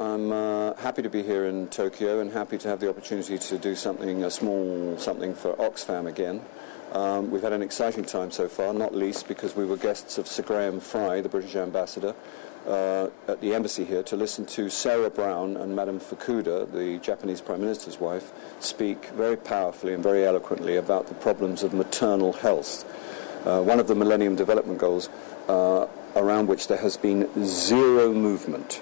I'm happy to be here in Tokyo and happy to have the opportunity to do something, a small something for Oxfam again. We've had an exciting time so far, not least because we were guests of Sir Graham Fry, the British ambassador, at the embassy here to listen to Sarah Brown and Madame Fukuda, the Japanese Prime Minister's wife, speak very powerfully and very eloquently about the problems of maternal health. One of the Millennium Development Goals around which there has been zero movement.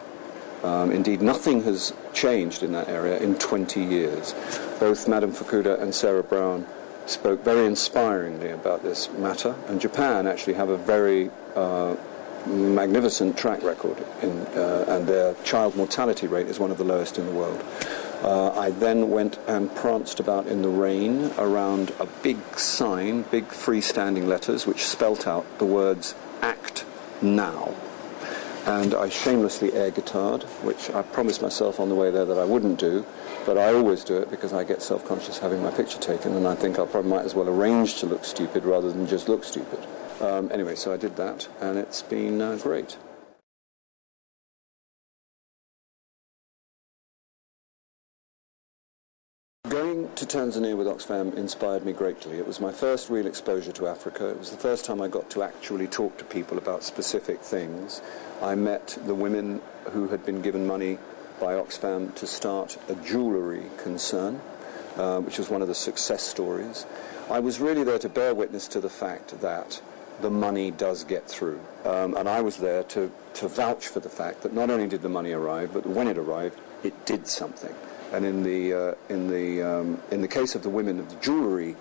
Indeed, nothing has changed in that area in 20 years. Both Madame Fukuda and Sarah Brown spoke very inspiringly about this matter, and Japan actually have a very magnificent track record, and their child mortality rate is one of the lowest in the world. I then went and pranced about in the rain around a big sign, big freestanding letters, which spelt out the words, "Act Now." And I shamelessly air guitared, which I promised myself on the way there that I wouldn't do, but I always do it because I get self-conscious having my picture taken, and I think I probably might as well arrange to look stupid rather than just look stupid. Anyway, so I did that, and it's been great. Going to Tanzania with Oxfam inspired me greatly. It was my first real exposure to Africa. It was the first time I got to actually talk to people about specific things. I met the women who had been given money by Oxfam to start a jewellery concern, which was one of the success stories. I was really there to bear witness to the fact that the money does get through. And I was there to vouch for the fact that not only did the money arrive, but when it arrived, it did something. And in the case of the women of the jewellery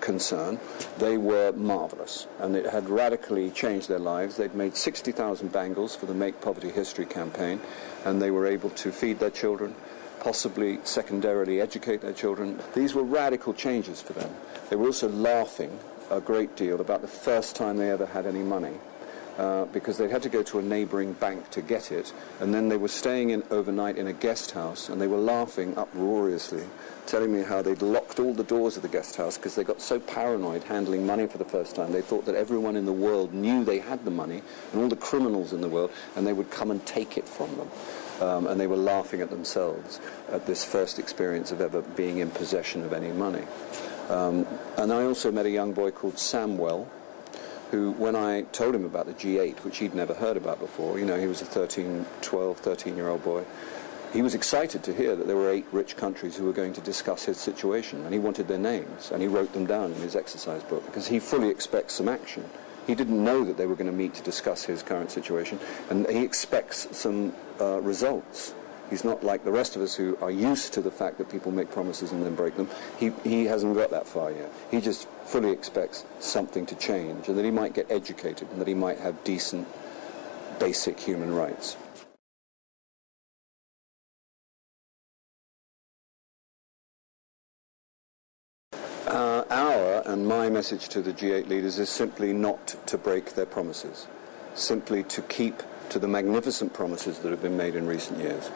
concern, they were marvellous, and it had radically changed their lives. They'd made 60,000 bangles for the Make Poverty History campaign, and they were able to feed their children, possibly secondarily educate their children. These were radical changes for them. They were also laughing a great deal about the first time they ever had any money. Because they had to go to a neighbouring bank to get it, and then they were staying overnight in a guest house, and they were laughing uproariously, telling me how they'd locked all the doors of the guest house because they got so paranoid handling money for the first time. They thought that everyone in the world knew they had the money, and all the criminals in the world, and they would come and take it from them. And they were laughing at themselves at this first experience of ever being in possession of any money. And I also met a young boy called Samwell, who, when I told him about the G8, which he'd never heard about before, you know, he was a 13-year-old boy, he was excited to hear that there were 8 rich countries who were going to discuss his situation, and he wanted their names, and he wrote them down in his exercise book, because he fully expects some action. He didn't know that they were going to meet to discuss his current situation, and he expects some results. He's not like the rest of us who are used to the fact that people make promises and then break them. He hasn't got that far yet. He just fully expects something to change, and that he might get educated, and that he might have decent, basic human rights. Our and my message to the G8 leaders is simply not to break their promises, simply to keep to the magnificent promises that have been made in recent years.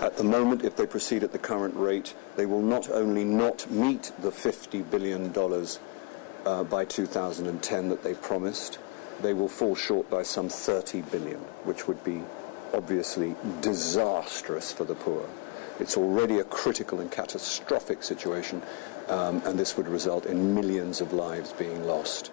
At the moment, if they proceed at the current rate, they will not only not meet the $50 billion by 2010 that they promised, they will fall short by some $30 billion, which would be obviously disastrous for the poor. It's already a critical and catastrophic situation, and this would result in millions of lives being lost.